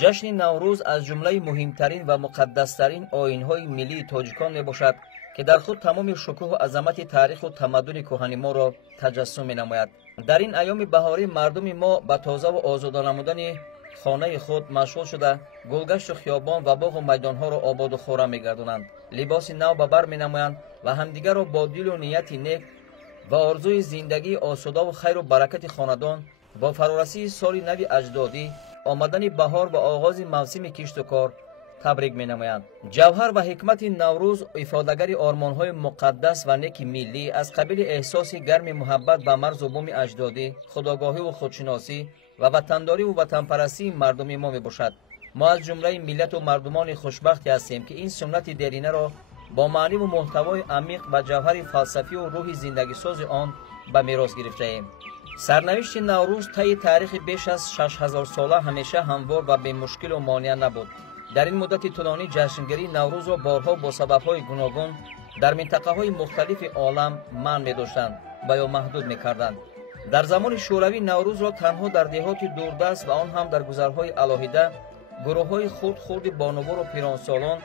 ҷашни наврӯз аз ҷумлаи муҳимтарин ва муқаддастарин оинҳои миллии тоҷикон мебошад, ки дар худ тамоми шукӯҳу азамати таъриху тамаддуни кӯҳани моро таҷассум менамояд. дар ин айёми баҳорӣ мардуми мо ба тозаву озода намудани хонаи худ машғул шуда, гулгашту хиёбон ва боғу майдонҳоро ободу хӯрам мегардонанд, либоси нав ба бар менамоянд ва ҳамдигарро бо дилу нияти нек ва орзуи зиндагии осудаву хайру баракати хонадон бо фарорасии соли нави аҷдодӣ, омадани баҳор ва оғози мавсими кишту кор табрик менамоянд. ҷавҳар ва ҳикмати наврӯз ифодагари ормонҳои муқаддас ва неки миллӣ аз қабили эҳсоси гарми муҳаббат ба марзу буми аҷдодӣ, худогоҳиву худшиносӣ ва ватандориву ватанпарастии мардуми мо мебошад. мо аз ҷумлаи миллату мардумони хушбахте ҳастем, ки ин суннати деринаро бо маъниву муҳтавои амиқ ба ҷавҳари фалсафию рӯҳи зиндагисози он ба мерос гирифтаем. сарнавишти наврӯз таи таърихи беш аз 6000 сола ҳамеша ҳамвор ва бемушкилу монеа набуд. дар ин муддати тӯлонӣ ҷашнгирии наврӯзро борҳо бо сабабҳои гуногун дар минтақаҳои мухталифи олам манъ медоштанд ва ё маҳдуд мекарданд. дар замони шӯравӣ наврӯзро танҳо дар деҳоти дурдаст ва он ҳам дар гузарҳои алоҳида гурӯҳҳои хурд-хурди бонувору пиронсолон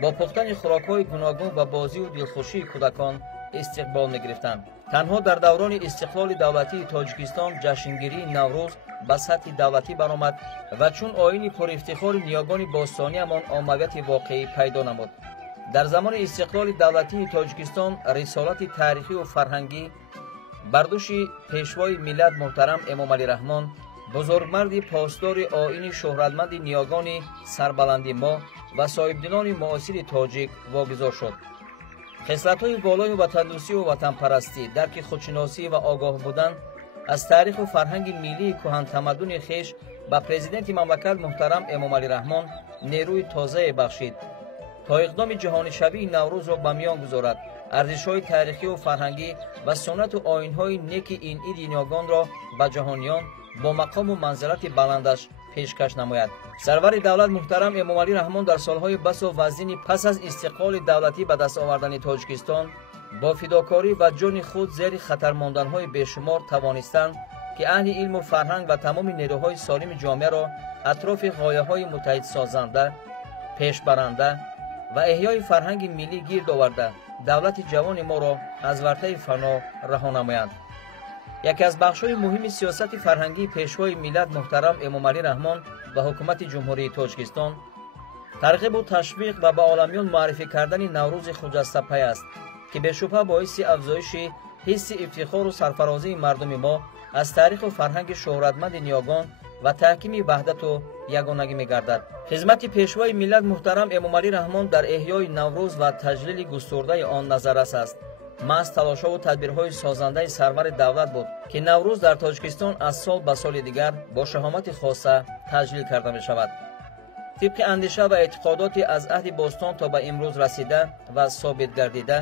бо пухтани хӯрокҳои гуногун ва бозию дилхушии кӯдакон истиқбол мегирифтанд. танҳо дар даврони истиқлоли давлатии тоҷикистон ҷашнгирии наврӯз ба сатҳи давлатӣ баромад ва чун оини пурифтихори ниёгони бостонiyамон омавияти воқеӣ пайдо намуд. дар замони истиқлоли давлатии тоҷикистон рисолати таърихию фарҳангӣ бар дӯши пешвои миллат муҳтарам Эмомалӣ Раҳмон, бузургмарди постдори оини шӯҳратманди ниёгони сарбаланди мо ва соҳибдинони муосири тоҷик вогузор шуд. хислатҳои волои ватандӯстию ватанпарастӣ, дарки худшиносӣ ва огоҳ будан аз таъриху фарҳанги миллии кӯҳантамаддуни хеш ба президенти мамлакат муҳтарам Эмомалӣ Раҳмон нерӯи тозае бахшид, то иқдоми ҷаҳонишавии наврӯзро ба миён гузорад, арзишҳои таърихию фарҳангӣ ва суннату оинҳои неки ин иди ниёгонро ба ҷаҳониён бо мақому манзилати баландаш пешкаш намояд. сарвари давлат муҳтарам Эмомалӣ Раҳмон дар солҳои басу вазнини пас аз истиқлоли давлатӣ ба даст овардани Тоҷикистон бо фидокорӣ ва ҷони худ зери хатар монданҳои бешумор тавонистанд, ки аҳли илму фарҳанг ва тамоми нерӯҳои солими ҷомеаро атрофи ғояҳои муттаҳидсозанда, пешбаранда ва эҳёи фарҳанги миллӣ гирд оварда, давлати ҷавони моро аз вартаи фано раҳо намоянд. яке аз бахшҳои муҳими сиёсати фарҳангии пешвои миллат муҳтарам Эмомалӣ Раҳмон ва ҳукумати ҷумҳурии Тоҷикистон тарғибу ташвиқ ва ба оламиён муаррифӣ кардани наврӯзи хуҷастапай аст, ки бешубҳа боиси афзоиши ҳисси ифтихору сарфарозии мардуми мо аз таъриху фарҳанги шӯҳратманди ниёгон ва таҳкими ваҳдату ягонагӣ мегардад. хизмати пешвои миллат муҳтарам Эмомалӣ Раҳмон дар эҳёи наврӯз ва таҷлили густурдаи он назаррас аст. маҳз талошову тадбирҳои созандаи сарвари давлат буд, ки наврӯз дар Тоҷикистон аз сол ба соли дигар бо шаҳомати хоса таҷлил карда мешавад. тибқи андеша ва эътиқодоти аз аҳди бостон то ба имрӯз расида ва собит гардида,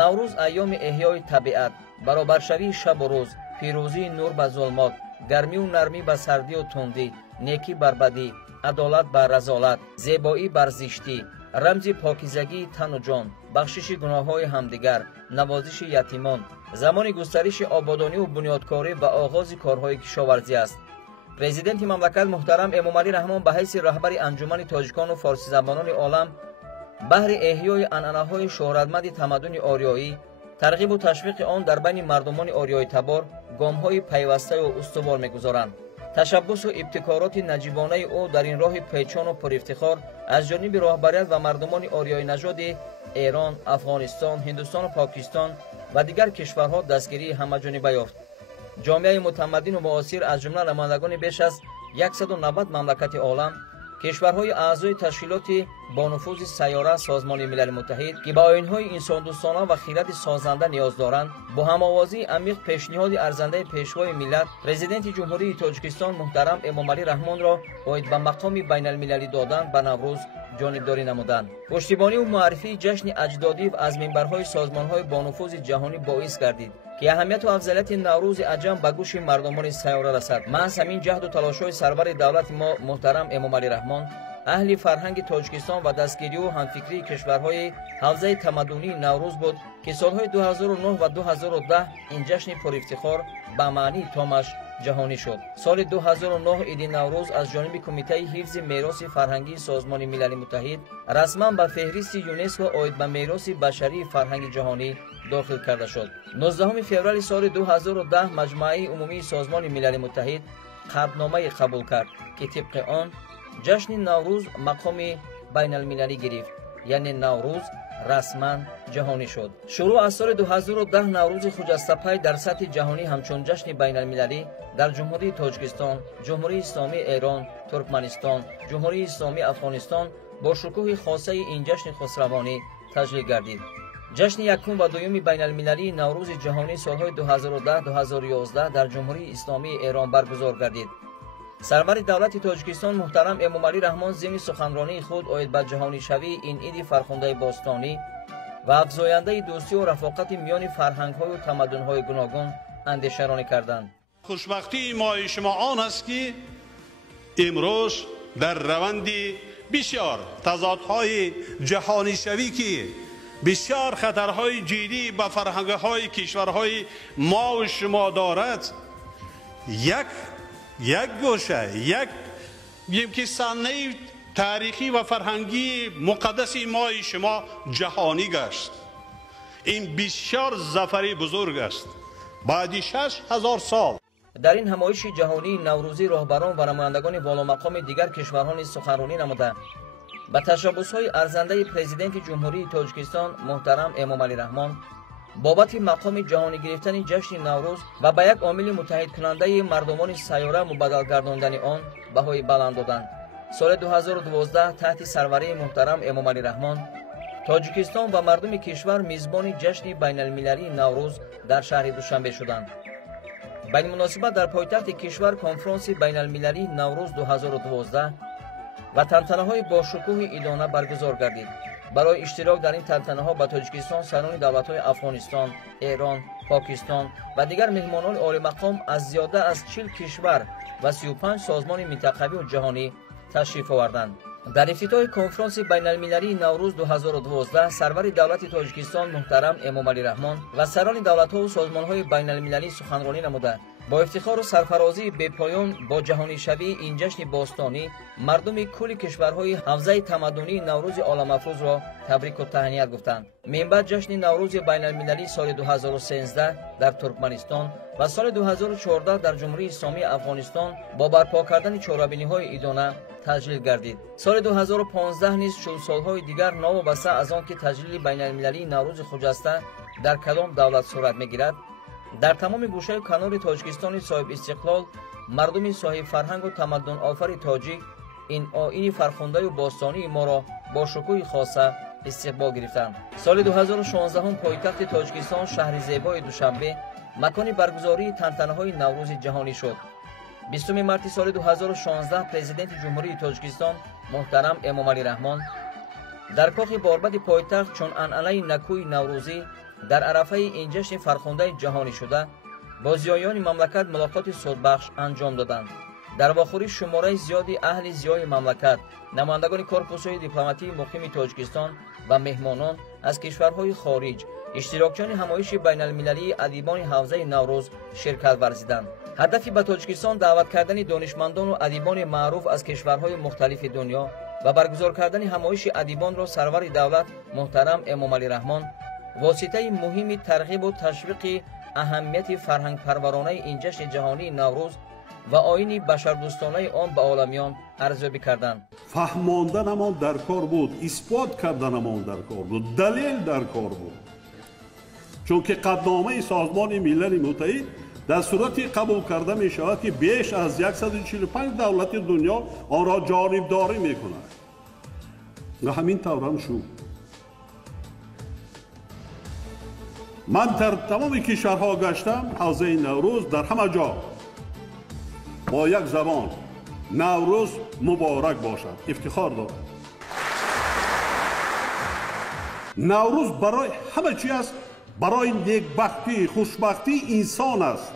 наврӯз айёми эҳёи табиат, баробаршавии шабу рӯз, пирӯзии нур ба зулмот, гармию нармӣ ба сардию тундӣ, некӣ бар бадӣ, адолат бар разолат, зебоӣ бар зиштӣ, рамзи покизагии тану ҷон, бахшиши гуноҳҳои ҳамдигар, навозиши ятимон, замони густариши ободониву бунёдкорӣ ва оғози корҳои кишоварзӣ аст. президенти мамлакат муҳтарам Эмомалӣ Раҳмон ба ҳайси раҳбари анҷумани тоҷикону форсизабонони олам баҳри эҳёи анъанаҳои шӯҳратманди тамаддуни ориёӣ, тарғибу ташвиқи он дар байни мардумони ориёитабор гомҳои пайвастаю устувор мегузоранд. ташаббусу ибтикороти наҷибонаи ӯ дар ин роҳи пейчону пурифтихор аз ҷониби роҳбарият ва мардумони ориёинажоди Эрон, Афғонистон, Ҳиндустону Покистон ва дигар кишварҳо дастгирии ҳамаҷониба ёфт. ҷомеаи мутамаддину муосир аз ҷумла намояндагони беш аз 190 мамлакати олам, кишварҳои аъзои ташкилоти бонуфузи сайёра Созмони Милали Муттаҳид, ки ба оинҳои инсондӯстона ва хирати созанда ниёз доранд, бо ҳамовозии амиқ пешниҳоди арзандаи пешвои миллат президенти ҷумҳурии Тоҷикистон муҳтарам Эмомалӣ Раҳмонро оид ба мақоми байналмилалӣ додан ба Наврӯз ҷонибдорӣ намуданд. пуштибониву муаррифии ҷашни аҷдодӣ аз минбарҳои созмонҳои бонуфузи ҷаҳонӣ боис гардид, ки аҳамияту афзалияти Наврӯзи аҷам ба гӯши мардумони сайёра расад. маҳз ҳамин ҷаҳду талошҳои сарвари давлати мо муҳтарам Эмомалӣ Раҳмон, аҳли фарҳанги Тоҷикистон ва дастгирию ҳамфикрии кишварҳои ҳавзаи тамаддунии Наврӯз буд, ки солҳои 2009 ва 2010 ин ҷашни пурифтихор ба маънии томаш جهانی شد. سال 2009 عید نوروز از جانب کمیته حفظ میراث فرهنگی سازمان ملل متحد رسما به فهرست یونسکو عاید به میراث بشری فرهنگ جهانی داخل کرده شد. 19 فوریه سال 2010 مجمع عمومی سازمان ملل متحد قطعنامه قبول کرد که طبق آن جشن نوروز مقام بین المللی گرفت، یعنی نوروز رسما جهانی شد. شروع از سال 2010 نوروز خجست‌پی در سطح جهانی همچون جشن بین المللی در جمهوری تاجیکستان، جمهوری اسلامی ایران، ترکمنستان، جمهوری اسلامی افغانستان با شکوه خاصه این جشن خسروانی تجلیل گردید. جشن یکم و دوم بین المللی نوروز جهانی سالهای 2010-2011 در جمهوری اسلامی ایران برگزار گردید. سرور دولت تاجیکستان محترم امامعلی رحمان ضمن سخنرانی خود عاید به جهانی شوی این عید فرخنده باستانی و افزاینده دوستی و رفاقت میان فرهنگ‌های و تمدن‌های گوناگون اندیشه‌رانی کردند. خوشبختی ما شما آن است که امروز در روند بسیار تضادهای جهانی شوی که بسیار خطرهای جدی به فرهنگ‌های کشورهای ما و شما دارد، یک گوشه، یک صحنه تاریخی و فرهنگی مقدس ما شما جهانی گشت. این بسیار ظفری بزرگ است. بعد 6000 سال در این همایش جهانی نوروزی راهبران و نمایندگان والامقام دیگر کشورها نیز سخنرانی نموده به تشبس‌های ارزنده پرزیدنت جمهوری تاجیکستان محترم امامعلی رحمان بابت مقام جهانی گرفتن جشن نوروز و به یک عامل متحد کننده مردمان سیاره مبادل گرداندن آن بهای بلند دادند. سال 2012 تحت سروری محترم امامعلی رحمان تاجیکستان و مردم کشور میزبان جشن بین المللی نوروز در شهر دوشنبه شدند. به این مناسبت در پایتخت کشور کنفرانس بین المللی نوروز 2012 و تنتنه‌های با شکوه ایدانه برگزار گردید. برای اشتراک در این تنتنه‌ها به تاجیکستان سران دولت‌های افغانستان، ایران، پاکستان و دیگر مهمانان عالی مقام از زیاده از 40 کشور و 35 سازمان منطقوی و جهانی تشریف آوردند. در افتتاح کنفرانس بین المللی نوروز 2012 سرور دولت تاجیکستان محترم امامعلی رحمان و سران دولت‌ها و سازمان‌های بین المللی سخنرانی نموده با افتخار و سرفرازی به پایان با جهانی شوی این جشن باستانی مردم کل کشورهای حوزه تمدنی نوروز عالم افروز را تبریک و تهنیت گفتند. منبع جشن نوروز بین المللی سال 2013 در ترکمنستان و سال 2014 در جمهوری اسلامی افغانستان با برپا کردن چهاربینی‌های ایدانه تجلیل گردید. سال 2015 نیز چون سالهای دیگر ناوابسته از آن که تجلیل بین المللی نوروز خجسته در کدام دولت صورت می‌گیرد در تمام گوشه کنار تاجیکستان صاحب استقلال مردم صاحب فرهنگ و تمدن آفر تاجیک این آیین فرخنده و باستانی ما را با شکوه خاصه استقبال گرفتند. سال 2016 هم پایتخت تاجیکستان شهر زیبای دوشنبه مکان برگزاری تنتنه‌های نوروز جهانی شد. 20 مارس سال 2016 پرزیدنت جمهوری تاجیکستان محترم امامعلی رحمان در کاخ باربد پایتخت چون عنعنه نکوی نوروزی در عرفه این جشن فرخنده جهانی شده با زیایان مملکت ملاقات صدبخش انجام دادند. در واخوری شماره زیادی اهل زیای مملکت، نمایندگان کورپوس‌های دیپلماتی مقیم تاجیکستان و مهمانان از کشورهای خارج، اشتراکچیان همایش بین المللی ادیبان حوزه نوروز شرکت ورزیدند. هدفی به تاجیکستان دعوت کردن دانشمندان و ادیبان معروف از کشورهای مختلف دنیا و برگزار کردن همایش ادیبان را سرور دولت محترم امامعلی رحمان واسطه مهمی ترغیب و تشویق اهمیت فرهنگ پرورانه این جشن جهانی نوروز و آیین بشردوستانه آن به عالمیان ارزیابی کردند. فهماندنمان در کار بود، اثبات کردنمان در کار بود، دلیل در کار بود. چون که قطعنامه سازمان ملل متحد در صورتی قبول کرده می شود که بیش از 145 دولت دنیا آن را جانبداری می کند. و همین طور هم شد. من در تمام کشورها گشتم، حوزه نوروز در همه جا با یک زبان نوروز مبارک باشد افتخار دارم. نوروز برای همه چی است، برای نیکبختی خوشبختی انسان است،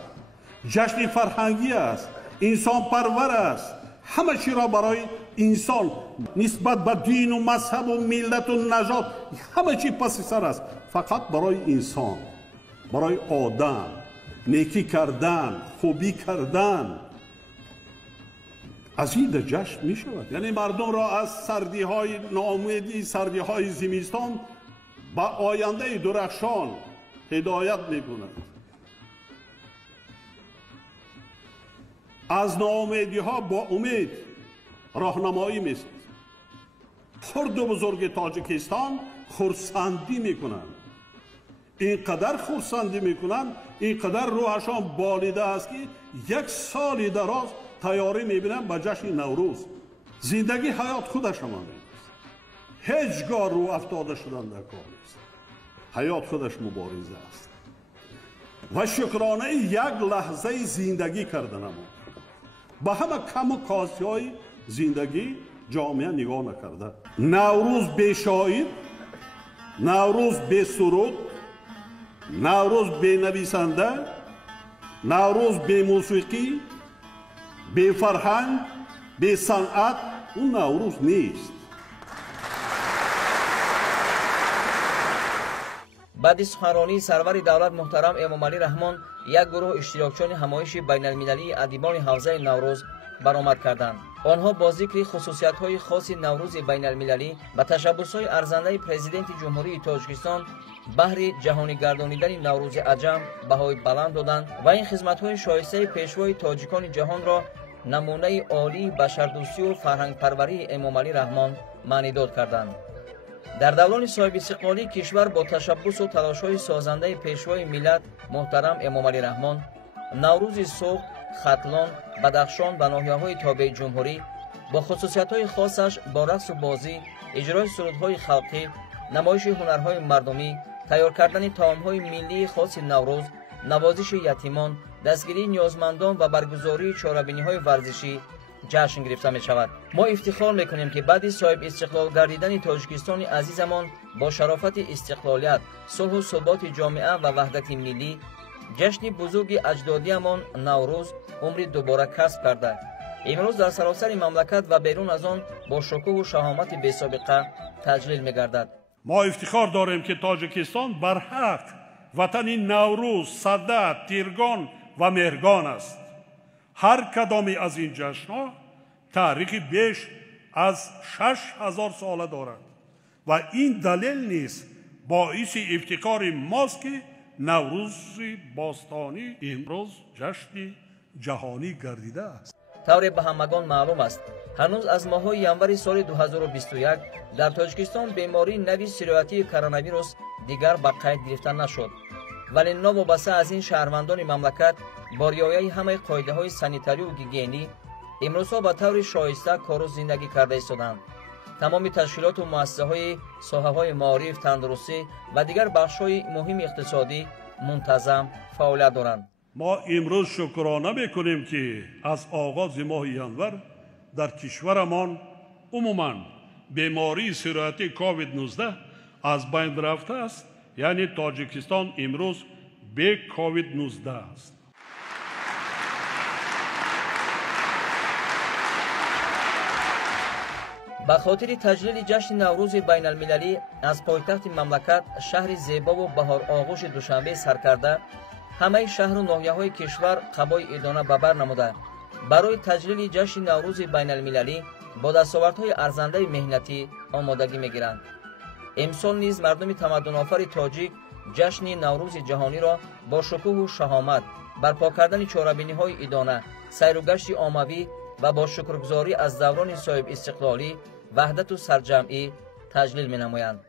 جشن فرهنگی است، انسان پرور است، همه چی را برای انسان نسبت به دین و مذهب و ملت و نژاد همه چی پس سر است، فقط برای انسان، برای آدم نیکی کردن، خوبی کردن، از این جشن می شود. یعنی مردم را از سردی های ناامیدی، سردی های زمستان به آینده درخشان هدایت می کند. از ناامیدی ها با امید راهنمایی می سازد. خرد و بزرگ تاجیکستان خرسندی می کنند. اینقدر خرسندی می کنند، اینقدر روحشان بالیده است که یک سال دراز تیاری می بینند به جشن نوروز. زندگی حیات خودش همان نیست. هیچگاه رو افتاده شدن در کار نیست. حیات خودش مبارزه است و شکرانه یک لحظه زندگی کردن ما. به همه کم و کاسی های زندگی جامعه نگاه نکرده. نوروز بی شاعر، نوروز بی سرود، نوروز بی نویسنده، نوروز بی موسیقی، بی فرهنگ، بی صنعت، اون نوروز نیست. بعد سخنرانی سرور دولت محترم امامعلی رحمان، یک گروه اشتراکچیان همایش بین المللی ادیبان حوزه نوروز برآمد کردند. آنها با ذکر خصوصیت‌های خاص نوروز بین المللی و تشبس‌های ارزنده پرزیدنت جمهوری تاجیکستان بهر جهانی گردانیدن نوروز عجم بهای بلند دادند و این خدمت‌های شایسته پیشوای تاجیکان جهان را نمونه عالی بشردوستی و فرهنگ پروری امامعلی رحمان معنیداد کردند. در دوران صاحب استقلالی کشور با تشبس و تلاش‌های سازنده پیشوای ملت محترم امامعلی رحمان، نوروز سوخت، ختلان، بدخشان و ناحیه‌های تابع جمهوری با خصوصیت‌های خاصش با رقص و بازی، اجرای سرودهای خلقی، نمایش هنرهای مردمی، تیار کردن طعام‌های ملی خاص نوروز، نوازش یتیمان، دستگیری نیازمندان و برگزاری چهاربینی‌های ورزشی جشن گرفته می شود. ما افتخار میکنیم که بعد صاحب استقلال گردیدن تاجیکستان عزیزمان با شرافت استقلالیت، صلح و ثبات جامعه و وحدت ملی، جشن بزرگ اجدادیمان نوروز عمری دوباره کسب کرده. امروز در سراسر مملکت و بیرون از آن با شکوه و شهامت بی سابقه تجلیل می گردد. ما افتخار داریم که تاجیکستان بر حق وطن نوروز، صدد، تیرگان و مهرگان است. هر کدامی از این جشن‌ها تاریخی بیش از 6000 ساله دارد و این دلیل نیست باعث افتخار ماست که نوروز باستانی امروز جشن جهانی گردیده است. طور به همگان معلوم است هنوز از ماه ینور سال 2021 در تاجیکستان بیماری نوی سرایتی کرونا ویروس دیگر به قید گرفته نشد، ولی نوابسته از این شهروندان مملکت با رعایت همه قاعده‌های سانیتاری و گیگینی امروزها به طور شایسته کار و زندگی کرده ایستادند. تمام تشکیلات و مؤسسه‌های ساحه‌های معارف، تندرستی و دیگر بخش‌های مهم اقتصادی منتظم فعالیت دارند. ما امروز شکرانه می‌کنیم که از آغاز ماه ینور در کشورمان عموماً بیماری سرایتی کووید 19 از بین رفته است. یعنی تاجیکستان امروز به کووید 19 است. به خاطر تجلیل جشن نوروز بین المللی از پایتخت مملکت شهر زیبا و بهار آغوش دوشنبه سر کرده، همه شهر و ناحیه‌های کشور قبای ادانه به بر نموده برای تجلیل جشن نوروز بین المللی با دستاوردهای ارزنده مهنتی آمادگی می‌گیرند. امسال نیز مردم تمدن‌آفر تاجیک جشن نوروز جهانی را با شکوه و شهامت، برپا کردن چهاربینی‌های ادانه، سیر و گشت عاموی و با شکرگزاری از دوران صاحب استقلالی، وحدت و سرجمعی تجلیل می‌نمایند.